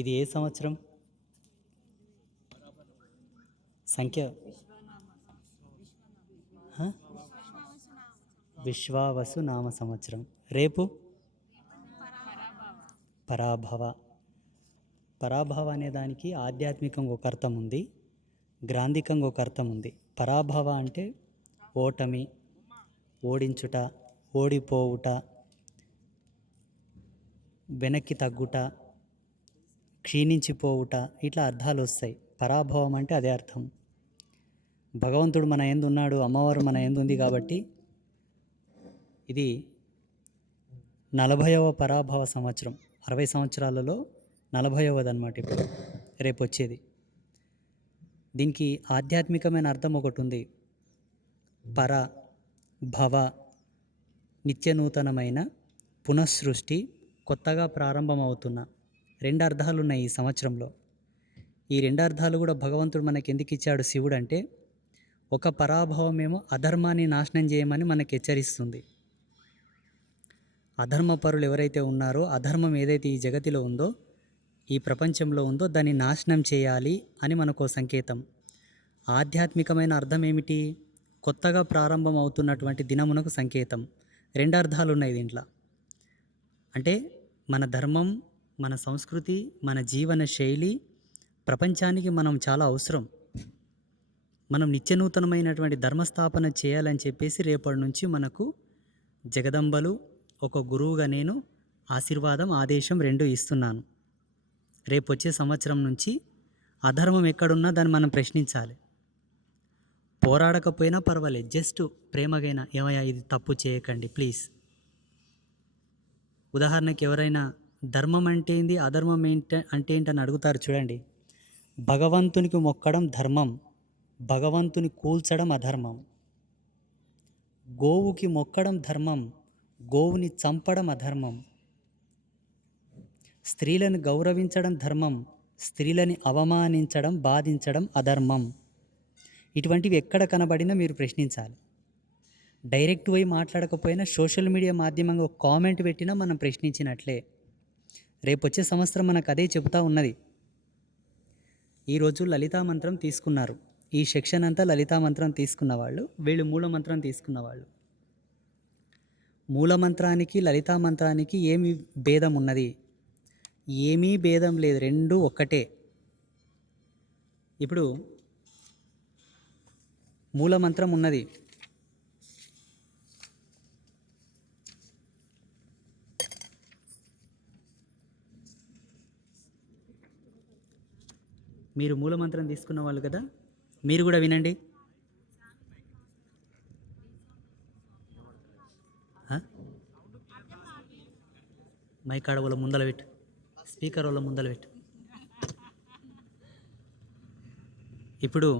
ఇది ఏ సంవత్సరం? సంఖ్య హ? విశ్వావసు నామ సంవత్సరం. రేపు పరాభవ. పరాభవ అనే దానికి ఆధ్యాత్మికంగా ఒక అర్థం ఉంది, గ్రాంధికంగా ఒక అర్థం ఉంది. పరాభవ అంటే ఓటమి, ఓడించుట, ఓడిపోవుట, వెనక్కి తగ్గుట, క్షీణించిపోవుట, ఇట్లా అర్థాలు వస్తాయి. పరాభవం అంటే అదే అర్థం. భగవంతుడు మన యందు ఉన్నాడు, అమ్మవారు మన యందు ఉంది కాబట్టి ఇది 40వ పరాభవ సంవత్సరం. 60 సంవత్సరాలలో 40వది అనమాట ఇప్పుడు రేపు వచ్చేది. దీనికి ఆధ్యాత్మికమైన అర్థం ఒకటి ఉంది. పర భవ, నిత్యనూతనమైన పునఃసృష్టి, కొత్తగా ప్రారంభమవుతున్న 2 అర్థాలు ఉన్నాయి ఈ సంవత్సరంలో. ఈ 2 అర్థాలు కూడా భగవంతుడు మనకి ఎందుకు ఇచ్చాడు శివుడు అంటే, ఒక పరాభవమేమో అధర్మాన్ని నాశనం చేయమని మనకి హెచ్చరిస్తుంది. అధర్మపరులు ఎవరైతే ఉన్నారో, అధర్మం ఏదైతే ఈ జగతిలో ఉందో, ఈ ప్రపంచంలో ఉందో, దాన్ని నాశనం చేయాలి అని మనకు సంకేతం. ఆధ్యాత్మికమైన అర్థం ఏమిటి? కొత్తగా ప్రారంభం అవుతున్నటువంటి దినమునకు సంకేతం. 2 అర్థాలు ఉన్నాయి దీంట్లో. అంటే మన ధర్మం, మన సంస్కృతి, మన జీవన శైలి ప్రపంచానికి మనం చాలా అవసరం. మనం నిత్యనూతనమైనటువంటి ధర్మస్థాపన చేయాలని చెప్పేసి రేపటి నుంచి మనకు జగదంబలు, ఒక గురువుగా నేను ఆశీర్వాదం, ఆదేశం 2 ఇస్తున్నాను. రేపు వచ్చే సంవత్సరం నుంచి అధర్మం ఎక్కడున్నా దాన్ని మనం ప్రశ్నించాలి. పోరాడకపోయినా పర్వాలేదు, జస్ట్ ప్రేమగైనా ఏమయ్యా ఇది తప్పు చేయకండి ప్లీజ్. ఉదాహరణకి ఎవరైనా ధర్మం అంటే ఏంది, అధర్మం అంటే ఏంటని అడుగుతారు చూడండి. భగవంతునికి మొక్కడం ధర్మం, భగవంతుని కూల్చడం అధర్మం. గోవుకి మొక్కడం ధర్మం, గోవుని చంపడం అధర్మం. స్త్రీలను గౌరవించడం ధర్మం, స్త్రీలని అవమానించడం, బాధించడం అధర్మం. ఇటువంటివి ఎక్కడ కనబడినా మీరు ప్రశ్నించాలి. డైరెక్ట్ పోయి మాట్లాడకపోయినా సోషల్ మీడియా మాధ్యమంగా ఒక కామెంట్ పెట్టినా మనం ప్రశ్నించినట్లే. రేపు వచ్చే సంవత్సరం మనకు అదే చెబుతూ ఉన్నది. ఈరోజు లలితా మంత్రం తీసుకున్నారు. ఈ సెక్షన్ అంతా లలితా మంత్రం తీసుకున్న వాళ్ళు, వీళ్ళు మూలమంత్రం తీసుకున్న వాళ్ళు. మూలమంత్రానికి లలితా మంత్రానికి ఏమి భేదం ఉన్నది? ఏమీ భేదం లేదు, 2 ఒక్కటే. ఇప్పుడు మూలమంత్రం ఉన్నది, మీరు మూలమంత్రం తీసుకున్న వాళ్ళు కదా, మీరు కూడా వినండి. మైక్ ఆడ వాళ్ళ ముందల పెట్టు, స్పీకర్ వాళ్ళ ముందల పెట్టు. ఇప్పుడు